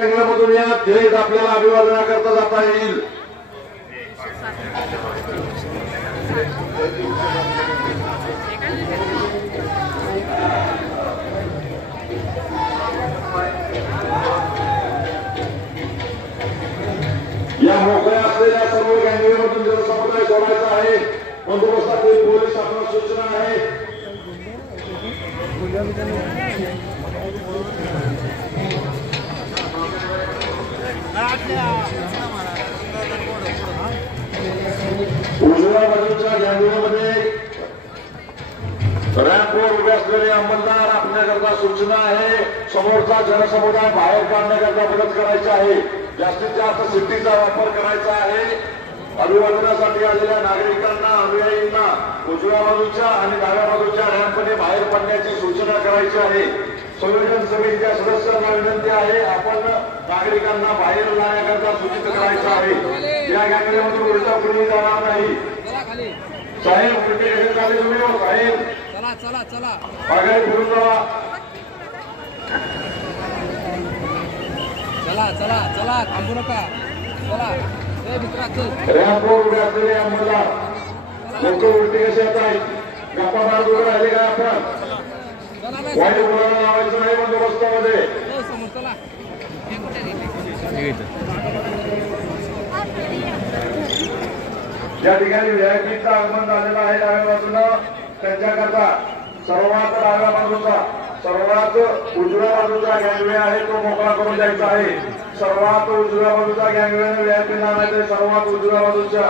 मधून या थेट आपल्याला अभिवादनाकरता जाता येईल। या मोकळ्या असलेल्या सर्व गँगवेमधून जनसमुदाय सोडायचा आहे। बंदोबस्तातील पोलीस शासनाची सूचना आहे। उजव्या बाजूच्या गँगवेमध्ये रॅम्पवर उभे असलेले अंमलदार आपल्याकरता सूचना आहे। समोरचा जनसमुदाय बाहेर काढण्याकरता मदत करायची आहे। जास्तीत जास्त सिटीचा वापर करायचा आहे। अभिवादनासाठी आलेल्या नागरिकांना अनुयायींना उजव्या बाजूच्या आणि डाव्या बाजूच्या रॅम्पने बाहेर पडण्याची सूचना करायची आहे। संयोजन समितीच्या सदस्यांना विनंती आहे, आपण नागरिकांना बाहेर जाण्याकरता सूचित करायचं आहे। या गँगवेमधून उलटा कुणी जाणार नाही। साहेब कुठे चालले तुम्ही? साहेब चला चला चला मागे फिरून जावा। चला चला चला थांबू नका। चला रॅम्पवर उभे असलेले अंमलदार लोक उलटे कसे येत आहेत? गप्पा मारत उभे राहिले का? आपण वाईट बोलायला लावायचं नाही बंदोबस्तामध्ये। या ठिकाणी व्हीआयपीचं आगमन झालेलं आहे डाव्या बाजूला। त्यांच्याकरता सर्वात डाव्या बाजूचा सर्वात उजव्या बाजूचा गँगवे आहे तो मोकळा करून द्यायचा आहे। सर्वात उजव्या बाजूचा गँगवे व्हीआयपी नावाचे सर्वात उजव्या बाजूच्या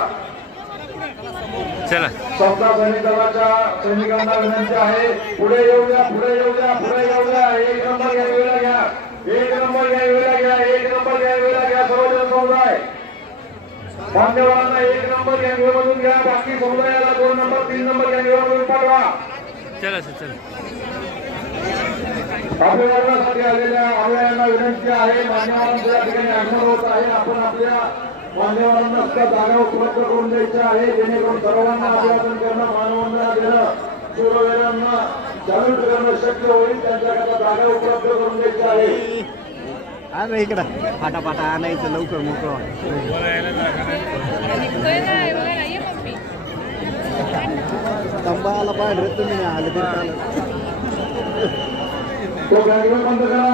समता सैनिक दलाच्या सैनिकांना विनंती आहे, पुढे येऊ द्या, पुढे येऊ द्या, पुढे येऊ द्या। एक नंबर गँगवेला घ्या, एक नंबर गँगवेला घ्या, एक नंबर गँगवेला घ्या। सर्व जनसमुदाय मान्यवरांना एक नंबर गँगवे मधून घ्या, बाकी समुदायाला 2 नंबर 3 नंबर गँगवे मधून पाठवा। चला चला अभिवादनासाठी आलेल्या अनुयायांना विनंती आहे, मान्यवरांच्या या ठिकाणी आगमन होत आहे। आपण आपल्या मान्यवरांना जागा उपलब्ध करून द्यायच्या आहे, जेणेकरून सर्वांना अभिवादन करणं, मानवंदना देणं, शूरवीरांना सॅल्यूट करणं शक्य होईल। त्यांच्याकरता जागा उपलब्ध करून द्यायच्या आहे। अरे इकडं फाटाफाटा आणायचं लवकर मोकळं। तंबाला पाहिजे तुम्ही आले तरी चालेल। तो गँगवे बंद करा,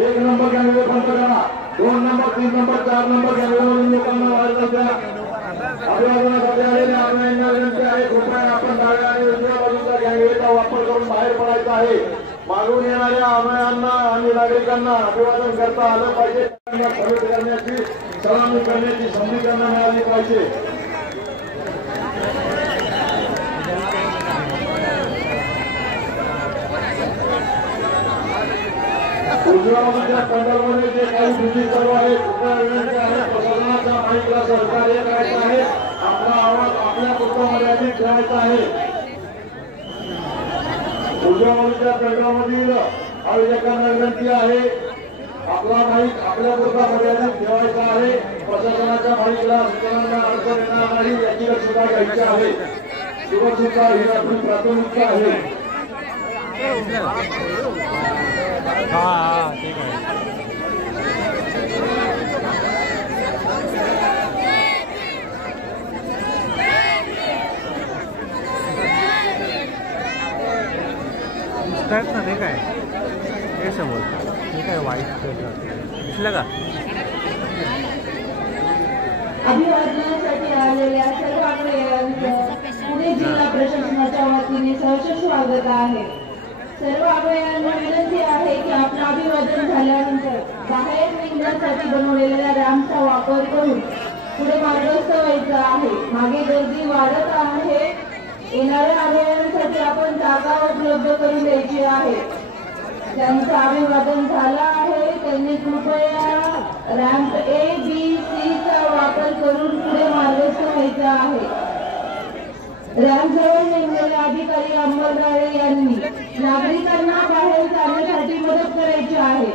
1 नंबर गँगवे बंद करा, 2 नंबर 3 नंबर 4 नंबर गँगवे मधून लोकांना बाहेर जाऊ द्या। अभिवादनासाठी आलेल्या अनुयायांना विनंती आहे, कृपया आपण डाव्या आणि उजव्या बाजूच्या गँगवेचा वापर करून बाहेर पडायचा आहे। मागून येणाऱ्या अनुयायांना आणि नागरिकांना अभिवादन करता आलं पाहिजे, सॅल्यूट करण्याची, सलामी करण्याची संधी त्यांना मिळाली पाहिजे। उजव्या बाजूच्या पंढरमध्ये जे काही कृती चालू आहे, कृपया विनंती आहे, प्रशासनाच्या माहितीला सहकार्य करायचं आहे। आपला आवाज आपल्या पुरता मर्यादित ठेवायचा आहे। उजव्या बाजूच्या पंढरमधील आयोजकांना विनंती आहे, आपला माईक आपल्या पुरता मर्यादित ठेवायचा आहे। प्रशासनाच्या माहितीला सूचनांना अडचण येणार नाही याची दक्षता घ्यायची आहे। सुरक्षितता ही आपली प्राथमिकता आहे। हाँ ठीक है। स्टार्ट ना देखा है ये समोर ठीक है वाइट दिसलं का? अभिवादनासाठी आलेल्या सर्व अनुयायांचं पुणे जिल्हा प्रशासनाच्या वतीने सहर्ष स्वागत आहे। सर्व अनुयायांना विनंती आहे की आपलं अभिवादन झाल्यानंतर बाहेर निघण्यासाठी बनवलेल्या रॅम्पचा वापर करून पुढे मार्गस्थ व्हायचं आहे। मागे गर्दी वाढत आहे, येणाऱ्या अनुयायांसाठी आपण जागा उपलब्ध करून द्यायची आहे। ज्यांचं अभिवादन झालं आहे त्यांनी कृपया रॅम्प A, B, C चा वापर करून पुढे मार्गस्थ व्हायचं आहे। रॅम्पजवळ नेमलेल्या अधिकारी अंमलदार यांनी नागरिकांना बाहेर जाण्यासाठी मदत करायची आहे।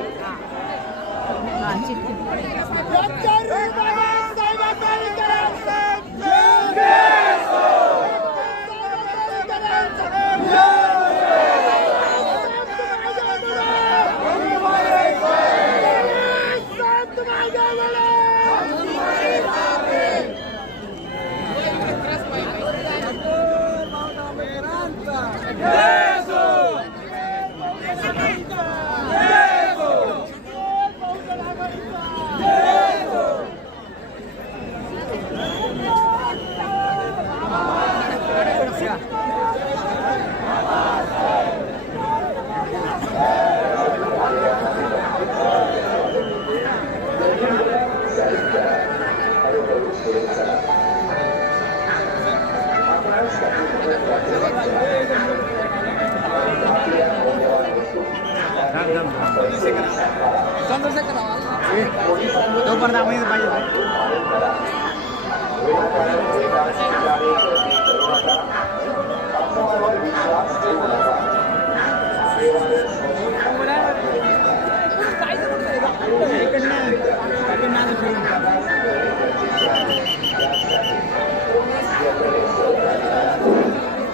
तोपर्यंत आम्ही पाहिजे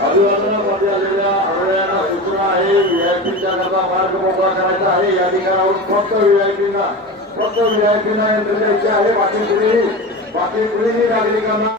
अभिवादनासाठी आलेल्या अवयवांना सूचना आहे व्हीआयपीच्या करता मार्ग मोकळा करायचा आहे. या ठिकाणावर फक्त व्हीआयपीना एंट्री द्यायची आहे. बाकी कुणीही नागरिकांना